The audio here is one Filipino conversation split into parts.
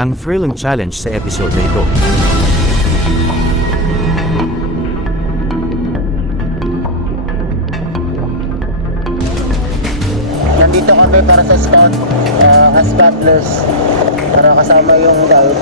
ang thrilling challenge sa episode na ito. Nandito kami para sa scout as battlers para kasama yung guide.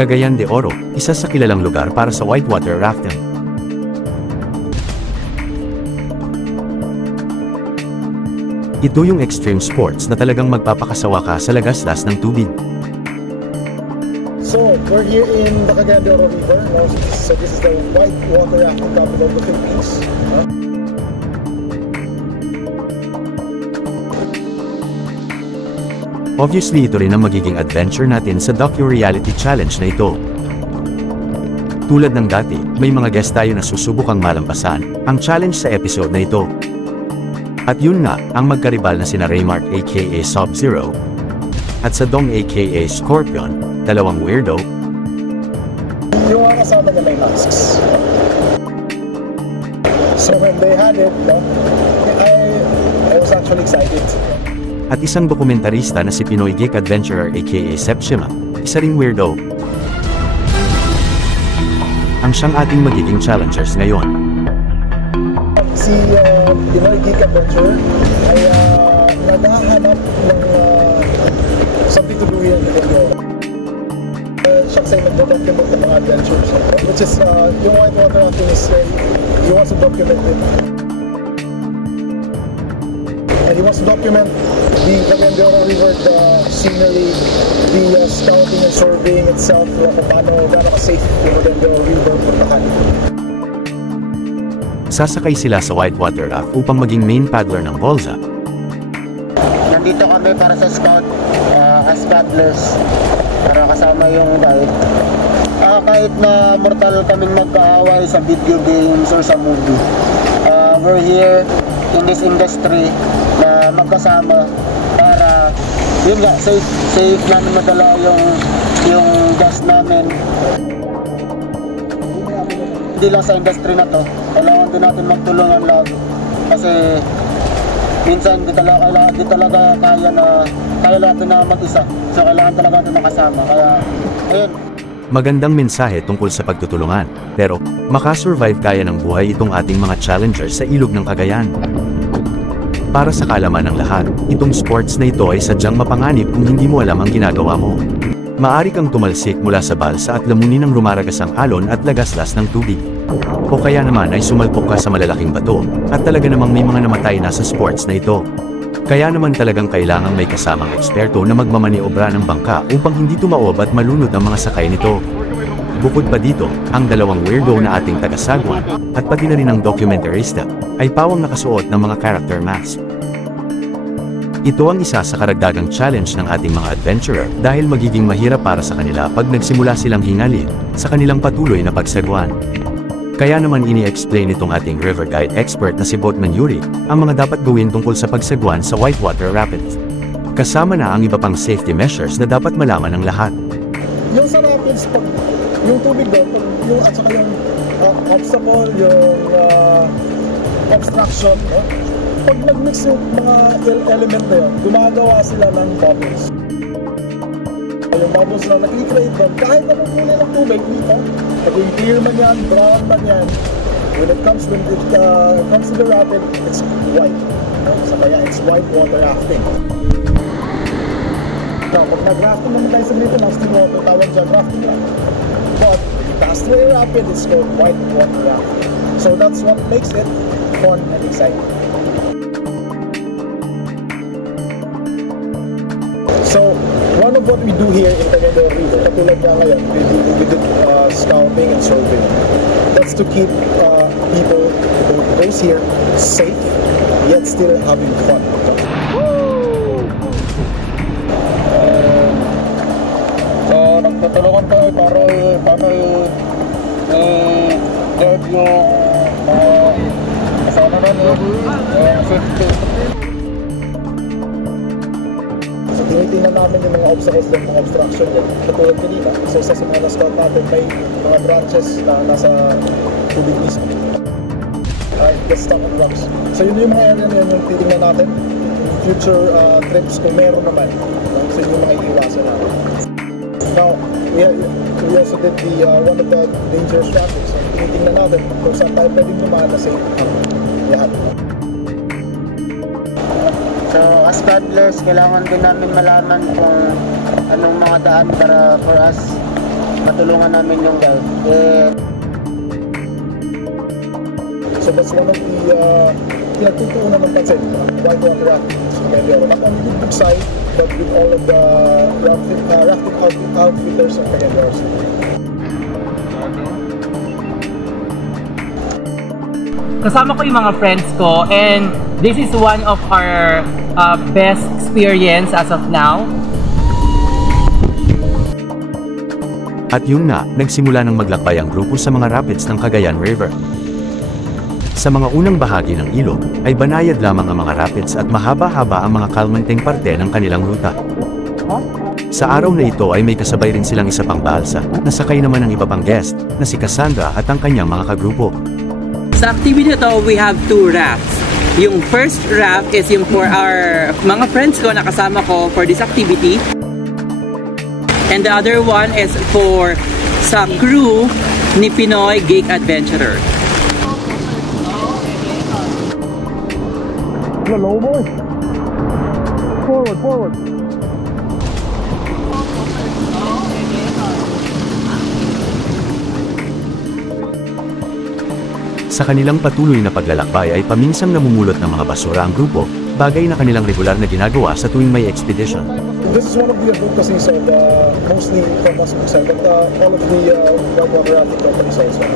Cagayan de Oro, isa sa kilalang lugar para sa whitewater rafting. Ito yung extreme sports na talagang magpapakasawa ka sa lagaslas ng tubig. So, we're here in the Cagayan de Oro River. So this is the whitewater rafting capital of the Philippines. Obviously, ito rin ang magiging adventure natin sa docu-reality challenge na ito. Tulad ng dati, may mga guest tayo na susubukang malampasan ang challenge sa episode na ito. At yun nga, ang magkaribal na sina Raymark aka Sub-Zero at sa Dong aka Scorpion, dalawang weirdo. Yung mga kasama niya may masks. So when they had it, I was actually excited. At isang dokumentarista na si Pinoy Geek Adventurer aka Sepshima, isa ring weirdo. Ang siyang ating magiging challengers ngayon. Si Pinoy Geek Adventurer ay naghahanap ng something to do here in Cagayan. Siya kasi nag-document ng mga adventures, which is yung whitewater rafting is he wants to document it. And he wants to document the Cagayan de Oro River, the scenery, the scouting and surveying itself, kung paano ka-safe yung Cagayan de Oro River puntahan. Sasakay sila sa whitewater raft upang maging main paddler ng Bolza. Nandito kami para sa scout as battlers para kasama yung guide. Kahit na mortal kaming magkaaway sa video games or sa movie, we're here in this industry na magkasama para yun nga, safe namin madala yung gas namin. Hindi lang sa industry na to, kailangan din natin magtulungan lagi kasi minsan di talaga kaya natin na mag-isa, so kailangan talaga natin makasama, kaya ayun. Magandang mensahe tungkol sa pagtutulungan, pero makasurvive kaya ng buhay itong ating mga challengers sa ilog ng Cagayan. Para sa kaalaman ng lahat, itong sports na ito ay sadyang mapanganib kung hindi mo alam ang ginagawa mo. Maari kang tumalsik mula sa balsa at lamunin ang rumaragasang alon at lagaslas ng tubig. O kaya naman ay sumalpok ka sa malalaking bato, at talaga namang may mga namatay na sa sports na ito. Kaya naman talagang kailangang may kasamang eksperto na magmamaniobra ng bangka upang hindi tumaob at malunod ang mga sakay nito. Bukod pa dito, ang dalawang weirdo na ating tagasagwan, at pati na rin ang documentarista, ay pawang nakasuot ng mga character mask. Ito ang isa sa karagdagang challenge ng ating mga adventurer dahil magiging mahirap para sa kanila pag nagsimula silang hingalin sa kanilang patuloy na pagsagwan. Kaya naman ini-explain itong ating river guide expert na si Boatman Yuri ang mga dapat gawin tungkol sa pagsagwan sa whitewater rapids. Kasama na ang iba pang safety measures na dapat malaman ng lahat. Yung sa rapids, pag yung tubig doon, yung at saka yung obstacle, yung obstruction, pag nag-mix yung mga element na yun, gumagawa sila ng bubbles. Yung bubbles na nag-create doon, kahit anong kulay ng tubig dito, naging clear man yan, brown man yan, when it comes to the rapid, it's white. So kaya it's white water rafting. Now, pag nag-rafting naman tayo sa Philippines, water, tawag dyan, rafting lang. But if you pass through a rapid, it's called white water rafting. So that's what makes it fun and exciting. So, one of what we do here in Cagayan de Oro River, katulad nga ngayon, we do scouting and surveying. That's to keep people who goes here safe, yet still having fun. So, nagtutulungan tayo paano i-guard yung kasama namin, safety. So tinitingnan namin yung mga obstacles ng mga obstruction yan. Katulad kanina, so isa sa mga na-scout natin may mga branches na nasa tubig mismo. Get stuck on rocks. So yun yung mga area na yun yung titingnan natin. Future trips kung meron naman. So yun yung mga iiwasan natin. Now, we also did one of the dangerous traffic. So tinitingnan natin kung saan tayo pwedeng lumaan na safe ang lahat. So as paddlers, kailangan din namin malaman kung anong mga daan para for us matulungan namin yung guide. So that's one of the pinagtutuunan ng pansin, whitewater rafting. So medyo not only with Bugsay, but with all of the rafting outfitters of Cagayan. Kasama ko yung mga friends ko, and this is one of our best experience as of now. At yun nga, nagsimula ng maglakbay ang grupo sa mga rapids ng Cagayan River. Sa mga unang bahagi ng ilog, ay banayad lamang ang mga rapids at mahaba-haba ang mga kalmanteng parte ng kanilang ruta. Sa araw na ito ay may kasabay rin silang isa pang balsa, nasakay naman ng iba pang guest, na si Cassandra at ang kanyang mga kagrupo. Sa activity to, we have two rafts. Yung first raft is yung for our mga friends ko na kasama ko for this activity. And the other one is for sa crew ni Pinoy Geek Adventurer. Low boy. Forward. Sa kanilang patuloy na paglalakbay ay paminsang namumulot ng mga basura ang grupo, bagay na kanilang regular na ginagawa sa tuwing may expedition. This is one of the advocacies of mostly from us Bugsay, but all of the whitewater rafting companies also.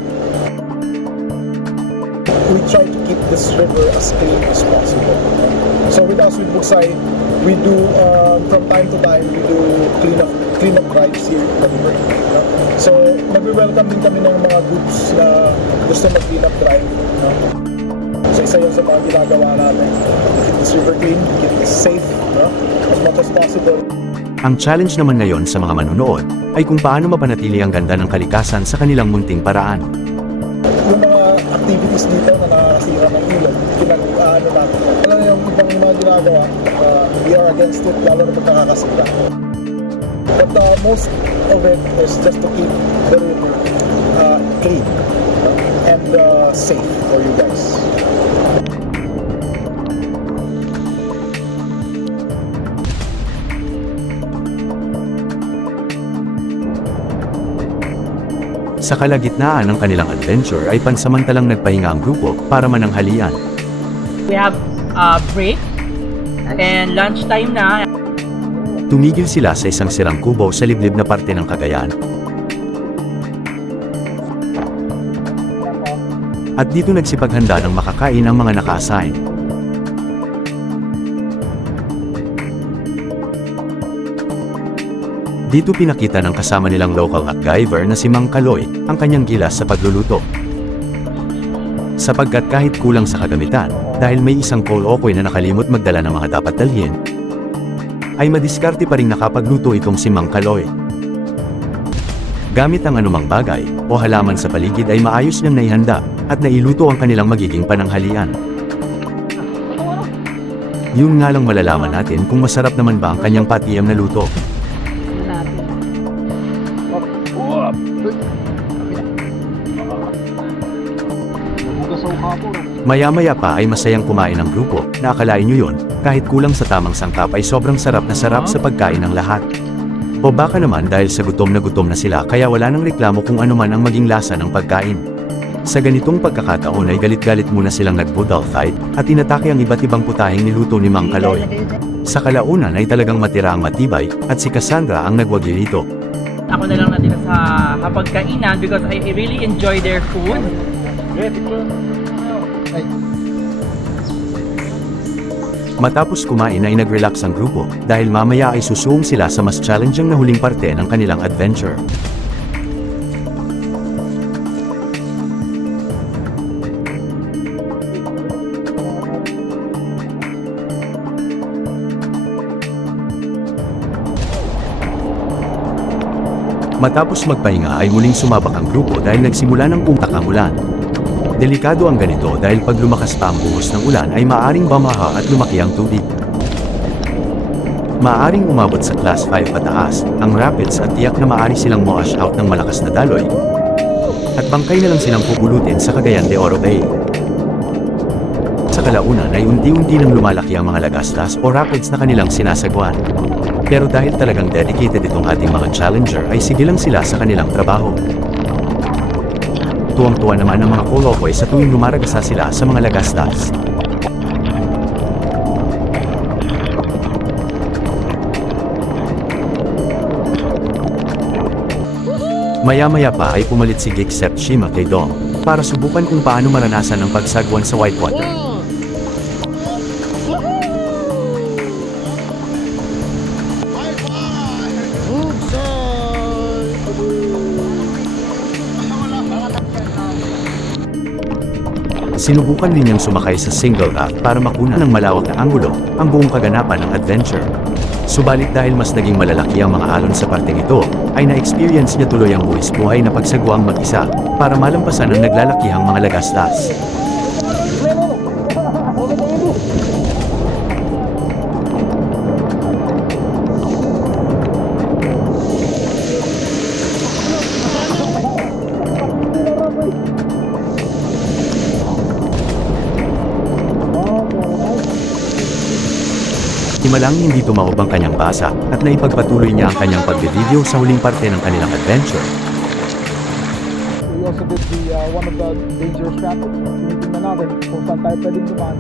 We try to keep this river as clean as possible. So with us, with Bugsay, we do from time to time we do clean up drives here in the river. So nagwe-welcome din kami ng mga groups na gusto mag-clean up drive. So isa yun sa mga ginagawa natin. Keep this river clean, keep it safe as much as possible. Ang challenge naman ngayon sa mga manunood ay kung paano mapanatili ang ganda ng kalikasan sa kanilang munting paraan. Yung mga activities dito na nakakasira ng ilog, pinag-ano natin. Alam niyo yung ibang mga ginagawa, we are against it, lalo na pagkakasira. But most of it is just to keep the river clean and safe for you guys. Sa kalagitnaan ng kanilang adventure ay pansamantalang nagpahinga ang grupo para mananghalian. We have break and lunchtime na. Tumigil sila sa isang sirang kubo sa liblib na parte ng Cagayan. At dito nagsipaghanda ng makakain ang mga naka-assign. Dito pinakita ng kasama nilang local MacGyver na si Mang Kaloy ang kanyang gilas sa pagluluto. Sapagkat kahit kulang sa kagamitan, dahil may isang coal okoy na nakalimot magdala ng mga dapat dalhin, ay madiskarte pa rin nakapagluto itong si Mang Kaloy. Gamit ang anumang bagay o halaman sa paligid ay maayos niyang naihanda at nailuto ang kanilang magiging pananghalian. Yun nga lang malalaman natin kung masarap naman ba ang kanyang patiyam na luto. Maya-maya pa ay masayang kumain ang grupo, na akalain nyo yun, kahit kulang sa tamang sangkap ay sobrang sarap na sarap sa pagkain ng lahat. O baka naman dahil sa gutom na sila kaya wala nang reklamo kung ano man ang maging lasa ng pagkain. Sa ganitong pagkakataon ay galit-galit muna silang nag-budal fight at inatake ang iba't ibang putahing niluto ni Mang Kaloy. Sa kalaunan ay talagang matira ang matibay at si Cassandra ang nagwagi rito. Ako na lang natira sa hapagkainan because I really enjoy their food. Matapos kumain ay nag-relax ang grupo dahil mamaya ay susuong sila sa mas challenging na huling parte ng kanilang adventure. Matapos magpahinga ay muling sumabak ang grupo dahil nagsimula ng pumatak ang ulan. Delikado ang ganito dahil pag lumakas pa ang buhos ng ulan ay maaaring bumaha at lumaki ang tubig. Maaaring umabot sa Class 5 pataas ang rapids at tiyak na maaari silang ma-wash out ng malakas na daloy. At bangkay na lang silang pupulutin sa Cagayan de Oro Bay. Sa kalaunan ay unti-unti nang lumalaki ang mga lagastas o rapids na kanilang sinasagwan. Pero dahil talagang dedicated itong ating mga challenger ay sige lang sila sa kanilang trabaho. Tuwang-tuwa naman ang mga kolokoy sa tuwing lumaragasa sila sa mga lagastas. Maya-maya pa ay pumalit si Gixep Shima kay Dom para subukan kung paano maranasan ang pagsagwan sa whitewater. Sinubukan din niyang sumakay sa single raft para makuna ng malawak na anggulo ang buong kaganapan ng adventure. Subalit dahil mas naging malalaki ang mga alon sa parteng ito, ay na-experience niya tuloy ang buhay na pagsagwang mag-isa para malampasan ang naglalakihang mga lagastas. Himalang hindi tumaob ang kanyang basa at naipagpatuloy niya ang kanyang pagbe-video sa huling parte ng kanilang adventure. We also did one of the dangerous rapids. Tinitingnan natin kung saan tayo pwedeng dumaan.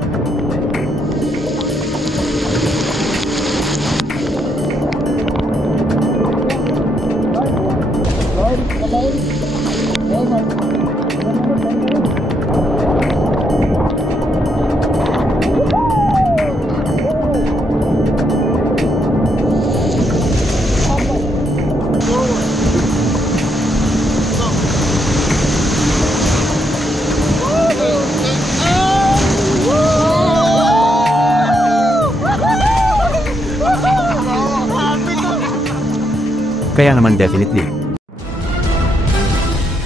Kaya naman definitely,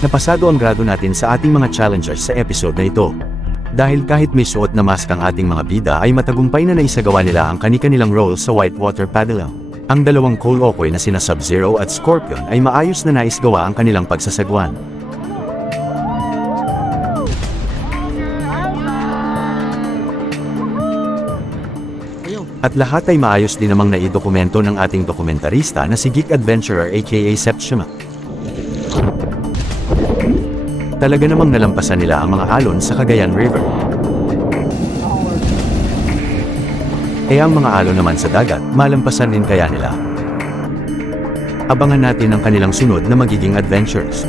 napasado ang grado natin sa ating mga challengers sa episode na ito. Dahil kahit may suot na mask ang ating mga bida ay matagumpay na naisagawa nila ang kani-kanilang role sa whitewater paddle. Ang dalawang kolokoy na sina Sub-Zero at Scorpion ay maayos na naisagawa ang kanilang pagsasagwan. At lahat ay maayos din namang naidokumento ng ating dokumentarista na si Geek Adventurer aka Septima. Talaga namang nalampasan nila ang mga alon sa Cagayan River. Eh ang mga alon naman sa dagat, malampasan din kaya nila. Abangan natin ang kanilang sunod na magiging adventures.